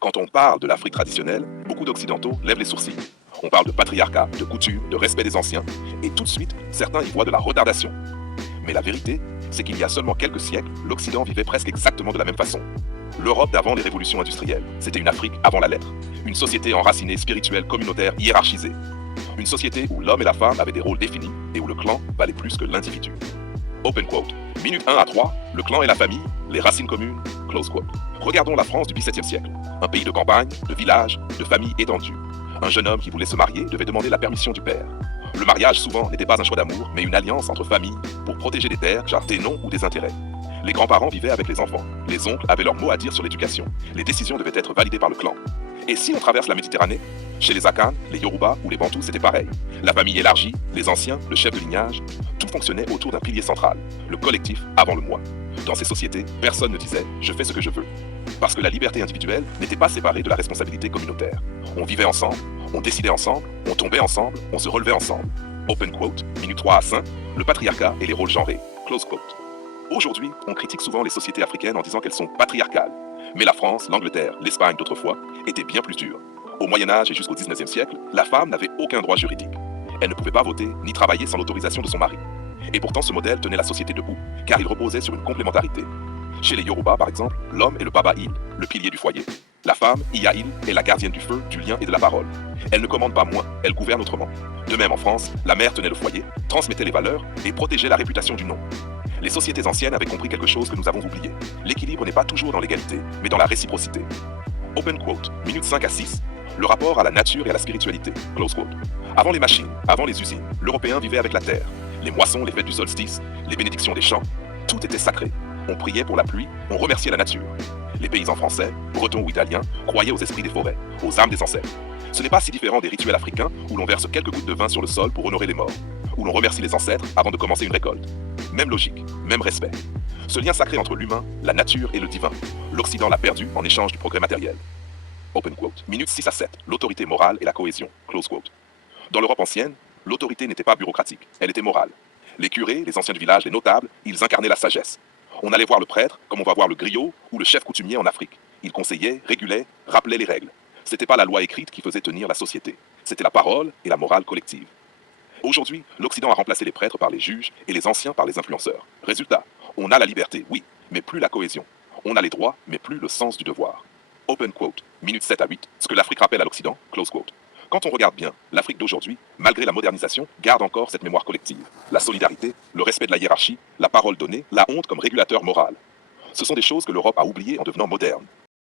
Quand on parle de l'Afrique traditionnelle, beaucoup d'Occidentaux lèvent les sourcils. On parle de patriarcat, de coutume, de respect des anciens, et tout de suite, certains y voient de la retardation. Mais la vérité, c'est qu'il y a seulement quelques siècles, l'Occident vivait presque exactement de la même façon. L'Europe d'avant les révolutions industrielles, c'était une Afrique avant la lettre. Une société enracinée, spirituelle, communautaire, hiérarchisée. Une société où l'homme et la femme avaient des rôles définis et où le clan valait plus que l'individu. Open quote. Minute 1 à 3, le clan et la famille, les racines communes, close quote. Regardons la France du XVIIe siècle. Un pays de campagne, de villages, de familles étendues. Un jeune homme qui voulait se marier devait demander la permission du père. Le mariage, souvent, n'était pas un choix d'amour, mais une alliance entre familles pour protéger des terres, genre des noms ou des intérêts. Les grands-parents vivaient avec les enfants. Les oncles avaient leur mot à dire sur l'éducation. Les décisions devaient être validées par le clan. Et si on traverse la Méditerranée, chez les Akanes, les Yoruba ou les Bantous, c'était pareil. La famille élargie, les anciens, le chef de lignage, tout fonctionnait autour d'un pilier central, le collectif avant le moi. Dans ces sociétés, personne ne disait « je fais ce que je veux ». Parce que la liberté individuelle n'était pas séparée de la responsabilité communautaire. On vivait ensemble, on décidait ensemble, on tombait ensemble, on se relevait ensemble. Open quote, minute 3 à 5, le patriarcat et les rôles genrés. Close quote. Aujourd'hui, on critique souvent les sociétés africaines en disant qu'elles sont patriarcales. Mais la France, l'Angleterre, l'Espagne d'autrefois étaient bien plus dures. Au Moyen-Âge et jusqu'au XIXe siècle, la femme n'avait aucun droit juridique. Elle ne pouvait pas voter ni travailler sans l'autorisation de son mari. Et pourtant, ce modèle tenait la société debout, car il reposait sur une complémentarité. Chez les Yoruba, par exemple, l'homme est le Baba Il, le pilier du foyer. La femme, Iya Il, est la gardienne du feu, du lien et de la parole. Elle ne commande pas moins, elle gouverne autrement. De même, en France, la mère tenait le foyer, transmettait les valeurs et protégeait la réputation du nom. Les sociétés anciennes avaient compris quelque chose que nous avons oublié. L'équilibre n'est pas toujours dans l'égalité, mais dans la réciprocité. Open quote, minute 5 à 6. Le rapport à la nature et à la spiritualité. Close quote. Avant les machines, avant les usines, l'Européen vivait avec la terre. Les moissons, les fêtes du solstice, les bénédictions des champs, tout était sacré. On priait pour la pluie, on remerciait la nature. Les paysans français, bretons ou italiens, croyaient aux esprits des forêts, aux âmes des ancêtres. Ce n'est pas si différent des rituels africains où l'on verse quelques gouttes de vin sur le sol pour honorer les morts, où l'on remercie les ancêtres avant de commencer une récolte. Même logique, même respect. Ce lien sacré entre l'humain, la nature et le divin, l'Occident l'a perdu en échange du progrès matériel. Open quote. Minute 6 à 7. L'autorité morale et la cohésion. Close quote. Dans l'Europe ancienne, l'autorité n'était pas bureaucratique, elle était morale. Les curés, les anciens du village, les notables, ils incarnaient la sagesse. On allait voir le prêtre comme on va voir le griot ou le chef coutumier en Afrique. Ils conseillaient, régulaient, rappelaient les règles. C'était pas la loi écrite qui faisait tenir la société. C'était la parole et la morale collective. Aujourd'hui, l'Occident a remplacé les prêtres par les juges et les anciens par les influenceurs. Résultat, on a la liberté, oui, mais plus la cohésion. On a les droits, mais plus le sens du devoir. Open quote, minute 7 à 8, ce que l'Afrique rappelle à l'Occident, close quote. Quand on regarde bien, l'Afrique d'aujourd'hui, malgré la modernisation, garde encore cette mémoire collective. La solidarité, le respect de la hiérarchie, la parole donnée, la honte comme régulateur moral. Ce sont des choses que l'Europe a oubliées en devenant moderne.